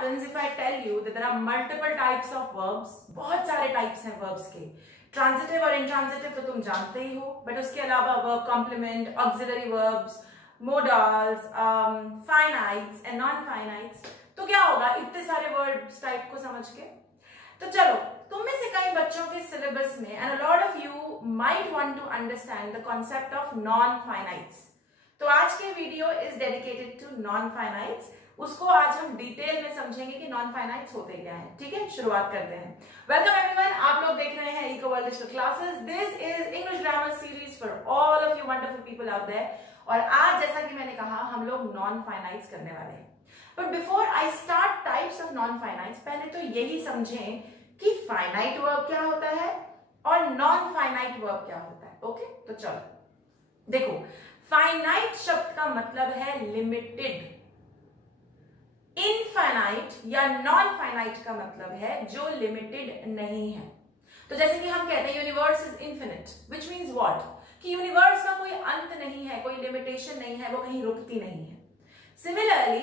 happens if I tell you that there are multiple types of verbs? बहुत सारे types हैं verbs के. Transitive और intransitive तो तुम जानते ही हो, but उसके अलावा verb complement, auxiliary verbs, modals, finites and non-finites. तो क्या होगा इतने सारे verbs type को समझ के? तो चलो, तुम में से कई बच्चों के सिलेबस में and a lot of you might want to understand the concept of non-finites. तो आज के video is dedicated to non-finites. उसको आज हम डिटेल में समझेंगे कि non-finites होते क्या हैं. ठीक है, शुरुआत करते हैं. वेलकम एवरीवन, आप लोग देख रहे हैं Eco World Digital Classes. This is English grammar series for all of you wonderful people out there. और आज जैसा कि मैंने कहा हम लोग non-finites करने वाले हैं. But before I start types of non-finites, पहले तो यही समझें कि फाइनाइट वर्ब क्या होता है और non-finite वर्ब क्या होता है. ओके, तो चलो देखो, फाइनाइट शब्द का मतलब है लिमिटेड. इनफाइनाइट या नॉन फाइनाइट का मतलब है जो लिमिटेड नहीं है. तो जैसे कि हम कहते हैं universe is infinite, which means what, कि यूनिवर्स का कोई अंत नहीं है, कोई लिमिटेशन नहीं है, वो कहीं रुकती नहीं है. सिमिलरली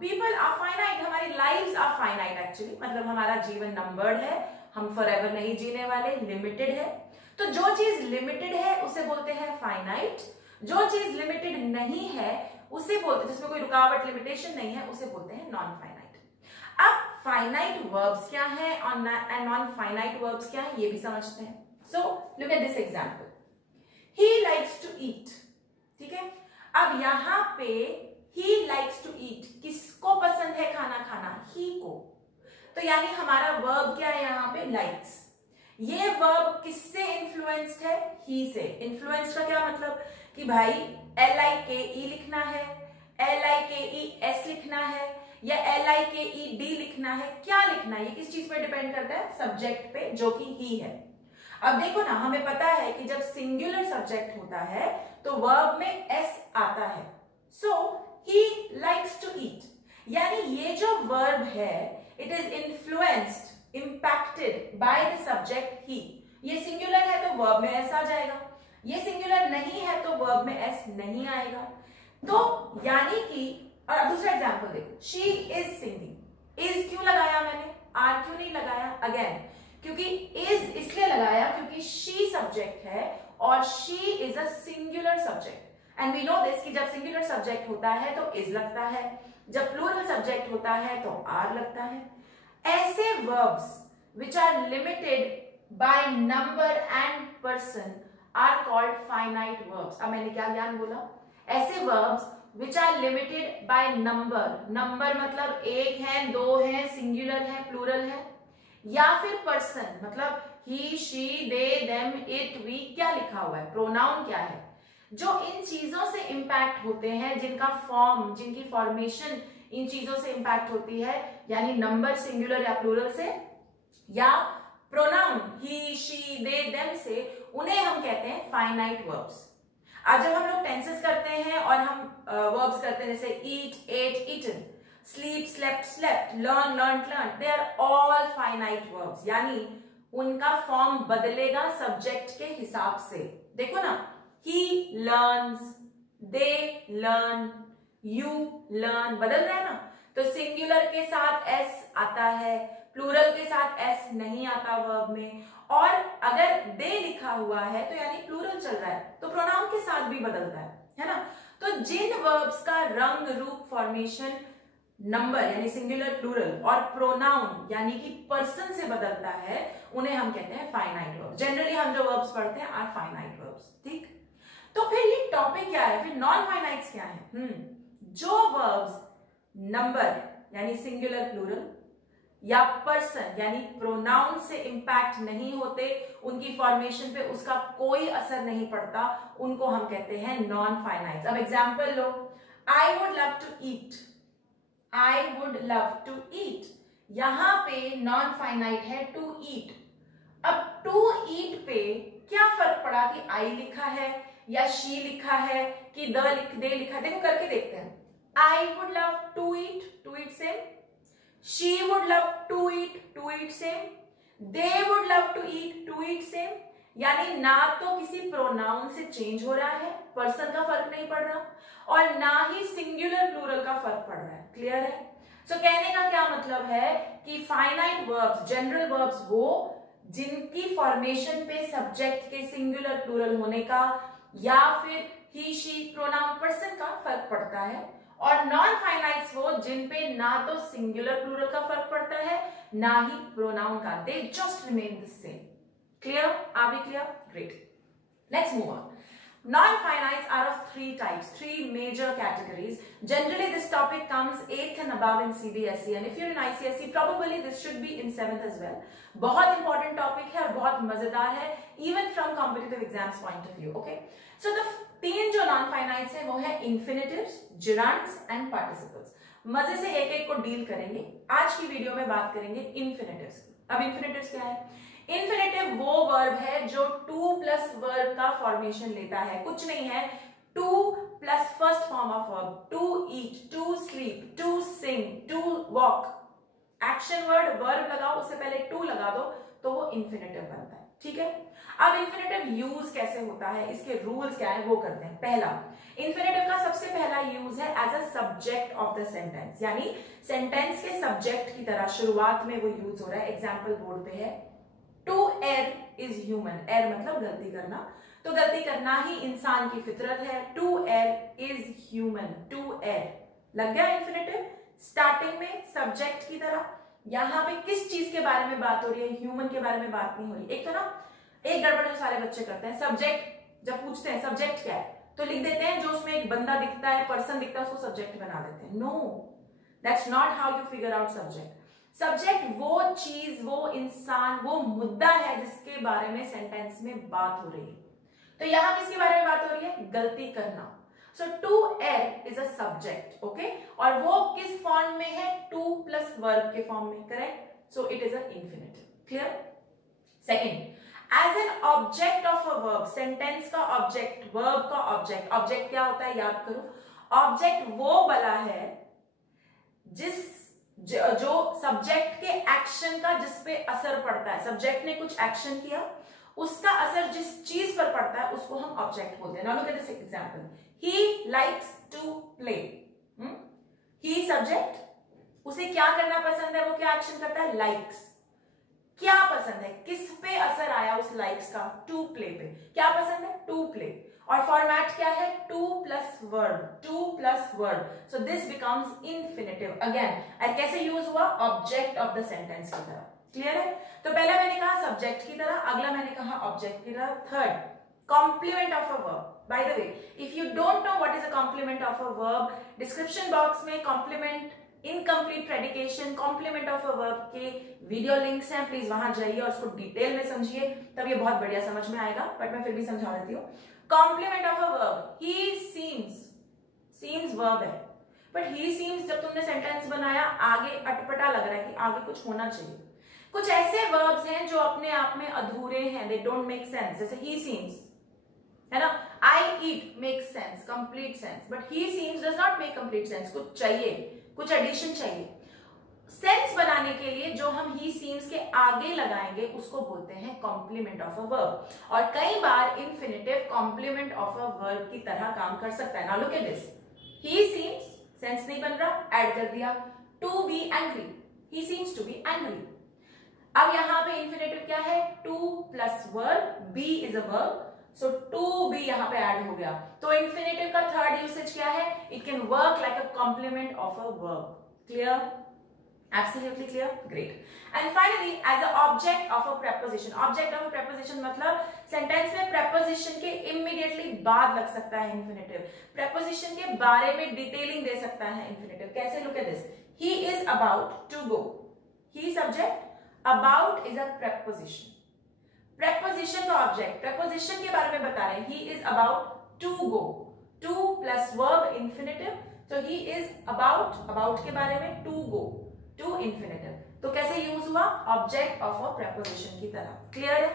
पीपल आर फाइनाइट, हमारी लाइव्स आर फाइनाइट एक्चुअली, मतलब हमारा जीवन नंबर्ड है, हम फॉरएवर नहीं जीने वाले, लिमिटेड है. तो जो चीज लिमिटेड है उसे बोलते हैं फाइनाइट, जो चीज लिमिटेड नहीं है उसे बोलते हैं, जिसमें कोई रुकावट लिमिटेशन नहीं है, उसे बोलते हैं नॉन फाइनाइट. अब फाइनाइट वर्ब्स क्या है और नॉन फाइनाइट वर्ब्स क्या है ये भी समझते हैं. So look at this example, he likes to eat. ठीक है, अब यहां पे ही लाइक्स टू ईट, किसको पसंद है खाना खाना? ही को. तो यानी हमारा वर्ब क्या है यहाँ पे? लाइक्स. ये वर्ब किससे इन्फ्लुएंस्ड है? ही से. इन्फ्लुएंस्ड का क्या मतलब कि भाई LIKE लिखना है, LIKES लिखना है या LIKED लिखना है, क्या लिखना है, ये किस चीज पे डिपेंड करता है? सब्जेक्ट पे, जो कि ही है. अब देखो ना, हमें पता है कि जब सिंगुलर सब्जेक्ट होता है तो वर्ब में S आता है. सो ही लाइक्स टू ईट, यानी ये जो वर्ब है it is influenced, impacted by the subject ही. ये सिंगुलर है तो वर्ब में S आ जाएगा, ये सिंगुलर नहीं है तो वर्ब में S नहीं आएगा. तो यानी कि, और दूसरा एग्जांपल देखो, शी इज सिंगिंग. इज क्यों लगाया मैंने, आर क्यों नहीं लगाया? अगेन क्योंकि इज इसलिए लगाया क्योंकि शी सब्जेक्ट है और she is a singular subject. And we know this कि जब सिंगुलर सब्जेक्ट होता है तो इज लगता है, जब प्लूरल सब्जेक्ट होता है तो आर लगता है. ऐसे verbs which are limited by number and person are called finite verbs. अब मैंने क्या ज्ञान बोला? ऐसे verbs which are limited by number, number मतलब एक है, दो है, सिंगुलर है, प्लूरल है, या फिर person मतलब he, she, they, them, it, we, क्या लिखा हुआ है, प्रोनाउन क्या है, जो इन चीजों से इंपैक्ट होते हैं, जिनका फॉर्म, जिनकी फॉर्मेशन इन चीजों से इंपैक्ट होती है, यानी नंबर सिंगुलर या प्लूरल से, या pronoun he, she, they, them से, उन्हें हम कहते हैं फाइनाइट वर्ब्स. आज जब हम लोग टेंसेस करते हैं और हम वर्ब्स करते हैं जैसे eat, ate, eaten, sleep, slept, slept, learn, learned, learn, they are all finite verbs, यानी उनका फॉर्म बदलेगा सब्जेक्ट के हिसाब से. देखो ना, he learns, they learn, you learn, बदल रहा है ना. तो सिंगुलर के साथ एस आता है, प्लूरल के साथ एस नहीं आता वर्ब में, और अगर दे लिखा हुआ है तो यानी प्लूरल चल रहा है तो प्रोनाउन के साथ भी बदलता है ना. तो जिन वर्ब्स का रंग, रूप, फॉर्मेशन नंबर यानी सिंगुलर, प्लूरल और प्रोनाउन यानी कि पर्सन से बदलता है, उन्हें हम कहते हैं फाइनाइट वर्ब्स. जनरली हम जो वर्ब्स पढ़ते हैं आर फाइनाइट वर्ब्स. ठीक, तो फिर ये टॉपिक क्या है, फिर नॉन फाइनाइट्स क्या है? जो वर्ब्स नंबर यानी सिंगुलर, प्लूरल या पर्सन यानी प्रोनाउन से इंपैक्ट नहीं होते, उनकी फॉर्मेशन पे उसका कोई असर नहीं पड़ता, उनको हम कहते हैं नॉन फाइनाइट. अब एग्जांपल लो, I would love to eat, I would love to eat, यहां पे नॉन फाइनाइट है टू ईट. अब टू ईट पे क्या फर्क पड़ा कि आई लिखा है या शी लिखा है कि दे लिखा है? देखो करके देखते हैं. I would love to eat same, she would love to eat same, they would love to eat same. यानी ना तो किसी प्रोनाउन से चेंज हो रहा है, पर्सन का फर्क नहीं पड़ रहा, और ना ही सिंगुलर प्लूरल का फर्क पड़ रहा है. क्लियर है? सो कहने का क्या मतलब है कि फाइनाइट वर्ब्स, जनरल वर्ब्स वो जिनकी फॉर्मेशन पे सब्जेक्ट के सिंगुलर प्लूरल होने का या फिर ही शी प्रोनाउन पर्सन का फर्क पड़ता है, और नॉन फाइनाइट्स वो जिन पे ना तो सिंगुलर प्लूरल का फर्क पड़ता है ना ही प्रोनाउन का, they just remain the same. Clear? Are we clear? Great, let's move on. Non-finites are of three types, three major categories. Generally, this topic comes 8th and above in CBSE, and if you're in ICSE, probably this should be in 7th as well. बहुत important topic है और बहुत मजेदार है, even from competitive exams point of view. Okay, so the तीन जो non-finites है वो है infinitives, gerunds and participles. मजे से एक एक को डील करेंगे। आज की वीडियो में बात करेंगे infinitives। अब infinitives क्या है? इन्फिनेटिव वो वर्ब है जो टू प्लस वर्ब का फॉर्मेशन लेता है, कुछ नहीं है, to plus first form of verb, to eat, to sleep, to sing, to walk, action word verb लगाओ उससे पहले टू लगा दो तो वो इन्फिनेटिव बनता है। ठीक है, अब इन्फिनेटिव यूज कैसे होता है, इसके रूल्स क्या है वो करते हैं। पहला, इन्फिनेटिव का सबसे पहला यूज है as a subject of the sentence, यानी सेंटेंस के सब्जेक्ट की तरह शुरुआत में वो यूज हो रहा है। एग्जाम्पल बोर्ड पे है, to err is human, err मतलब गलती करना, तो गलती करना ही इंसान की फितरत है। To err is human, to err लग गया इन्फिनेटिव स्टार्टिंग में सब्जेक्ट की तरह। यहां पे किस चीज के बारे में बात हो रही है, ह्यूमन के बारे में बात नहीं हो रही। एक तो ना एक गड़बड़ जो सारे बच्चे करते हैं, सब्जेक्ट जब पूछते हैं सब्जेक्ट क्या है तो लिख देते हैं जो उसमें एक बंदा दिखता है, पर्सन दिखता है, उसको सब्जेक्ट बना देते हैं। No, that's not how you figure out subject. Subject वो चीज, वो इंसान, वो मुद्दा है जिसके बारे में सेंटेंस में बात हो रही है। तो यहां किसके बारे में बात हो रही है? गलती करना। So to err is a subject, okay, और वो किस फॉर्म में है? टू प्लस वर्ब के फॉर्म में, correct? So it is a infinitive. Clear? Second, as an object of a verb, sentence का ऑब्जेक्ट, वर्ब का ऑब्जेक्ट। ऑब्जेक्ट क्या होता है याद करो, ऑब्जेक्ट वो बला है जो सब्जेक्ट के एक्शन का जिस पे असर पड़ता है, सब्जेक्ट ने कुछ एक्शन किया, उसका असर जिस चीज पर पड़ता है उसको हम ऑब्जेक्ट बोलते हैं। Now look at this example, he likes to play. He subject, उसे क्या करना पसंद है, वो क्या एक्शन करता है? लाइक्स। क्या पसंद है, किस पे असर आया उस लाइक्स का? टू प्ले पे। क्या पसंद है? To play. और फॉर्मेट क्या है? To plus verb, to plus verb. So this becomes infinitive again. और कैसे यूज हुआ? ऑब्जेक्ट ऑफ द सेंटेंस की तरह। क्लियर है? तो पहला मैंने कहा सब्जेक्ट की तरह, अगला मैंने कहा ऑब्जेक्ट की तरह। Third, complement of a verb. By the way, if you don't know what is a complement of a verb, description box में complement, incomplete predication, complement of a verb के वीडियो लिंक्स हैं, please वहां जाइए और उसको detail में समझिए, तब ये बहुत बढ़िया समझ में आएगा, बट मैं फिर भी समझा देती हूँ। Complement of a verb, he seems, seems verb है, बट ही सीम्स जब तुमने सेंटेंस बनाया आगे अटपटा लग रहा है कि आगे कुछ होना चाहिए। कुछ ऐसे वर्ब्स हैं जो अपने आप में अधूरे हैं, दे डोंट मेक सेंस, जैसे ही सीम्स है ना, I eat makes sense, complete sense, but he seems does not make complete sense, कुछ चाहिए, कुछ एडिशन चाहिए। सेंस बनाने के लिए जो हम ही सीम्स के आगे लगाएंगे उसको बोलते हैं कॉम्प्लीमेंट ऑफ अ वर्ब, और कई बार infinitive complement of a verb की तरह काम कर सकता है। Now look at this, he seems, sense नहीं बन रहा, ऐड कर दिया, to be angry, he seems to be angry. अब यहां पे इन्फिनिटिव क्या है? To plus verb, be is a verb, so to be यहां पे ऐड हो गया। तो इन्फिनिटिव का थर्ड यूसेज क्या है? It can work like a complement of a verb. Clear? Absolutely clear? Great. And finally, as an object of a preposition. Object of a preposition मतलब sentence में preposition के immediately बाद लग सकता है infinitive. Preposition के बारे में डिटेलिंग दे सकता है infinitive. कैसे? Look at this. He is about to go. He subject. About is a preposition. Preposition का object. Preposition के बारे में बता रहे हैं. He is about to go. To plus verb infinitive. So he is about के बारे में to go. टू इन्फिनिटिव, तो कैसे यूज हुआ? ऑब्जेक्ट ऑफ अ प्रेपोजिशन की तरह। क्लियर है?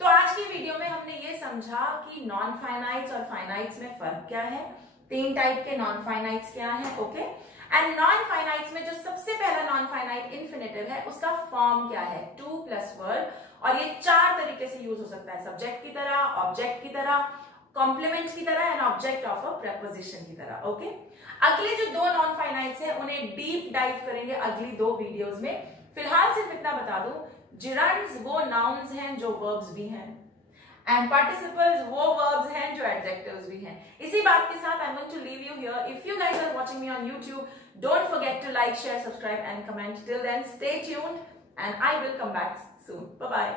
तो आज की वीडियो में हमने ये समझा कि नॉन फाइनाइट्स और फाइनाइट्स में फर्क क्या है, तीन टाइप के नॉन फाइनाइट्स क्या है, ओके। एंड नॉन फाइनाइट्स में जो सबसे पहला नॉन फाइनाइट इन्फिनिटिव है उसका फॉर्म क्या है? टू प्लस वर्ब, और ये चार तरीके से यूज हो सकता है, सब्जेक्ट की तरह, ऑब्जेक्ट की तरह, कॉम्प्लीमेंट की तरह and object of a preposition की तरह, ओके। अगले जो दो नॉन फाइनाइट्स है उन्हें डीप डाइव करेंगे अगली 2 वीडियोस में। फिलहाल सिर्फ इतना बता दूं, जिरंड्स वो नाउन्स हैं जो वर्ब्स भी हैं, एंड पार्टिसिपल्स वो वर्ब्स हैं जो एडजेक्टिव्स भी हैं। इसी बात के साथ I am going to leave you here. If you guys are watching me on YouTube, don't forget to like, share, subscribe and comment. Till then, stay tuned and I will come back soon. Bye bye.